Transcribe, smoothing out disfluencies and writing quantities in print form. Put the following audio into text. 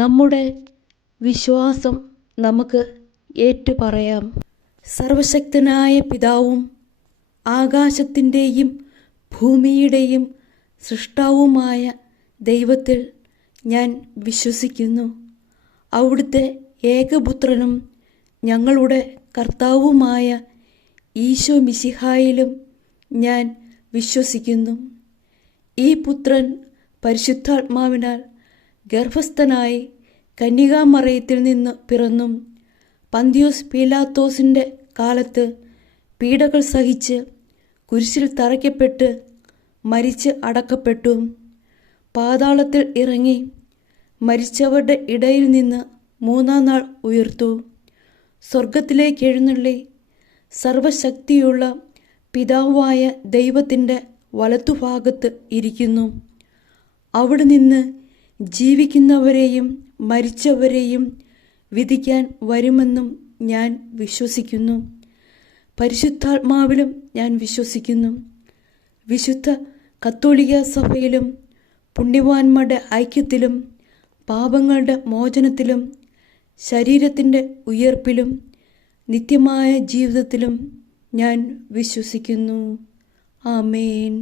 നമ്മുടെ വിശ്വാസം നമുക്ക് ഏറ്റുപറയാം. സർവശക്തനായ പിതാവും ആകാശത്തിൻ്റെയും ഭൂമിയുടെയും സൃഷ്ടാവുമായ ദൈവത്തിൽ ഞാൻ വിശ്വസിക്കുന്നു. അവിടുത്തെ ഏകപുത്രനും ഞങ്ങളുടെ കർത്താവുമായ ഈശോ മിശിഹായിലും ഞാൻ വിശ്വസിക്കുന്നു. ഈ പുത്രൻ പരിശുദ്ധാത്മാവിനാൽ ഗർഭസ്ഥനായി കന്യകാമറിയത്തിൽ നിന്ന് പിറന്നും പന്തിയോസ് പീലാത്തോസിൻ്റെ കാലത്ത് പീഡകൾ സഹിച്ച് കുരിശിൽ തറയ്ക്കപ്പെട്ട് മരിച്ച് അടക്കപ്പെട്ടു. പാതാളത്തിൽ ഇറങ്ങി മരിച്ചവരുടെ ഇടയിൽ നിന്ന് മൂന്നാം നാൾ ഉയർത്തു. സ്വർഗത്തിലേക്ക് എഴുന്നള്ളി സർവശക്തിയുള്ള പിതാവായ ദൈവത്തിൻ്റെ വലത്തുഭാഗത്ത് ഇരിക്കുന്നു. അവിടെ നിന്ന് ജീവിക്കുന്നവരെയും മരിച്ചവരെയും വിധിക്കാൻ വരുമെന്നും ഞാൻ വിശ്വസിക്കുന്നു. പരിശുദ്ധാത്മാവിലും ഞാൻ വിശ്വസിക്കുന്നു. വിശുദ്ധ കത്തോലിക്ക സഭയിലും പുണ്യവാന്മാരുടെ ഐക്യത്തിലും പാപങ്ങളുടെ മോചനത്തിലും ശരീരത്തിൻ്റെ ഉയർപ്പിലും നിത്യമായ ജീവിതത്തിലും ഞാൻ വിശ്വസിക്കുന്നു. ആമേൻ.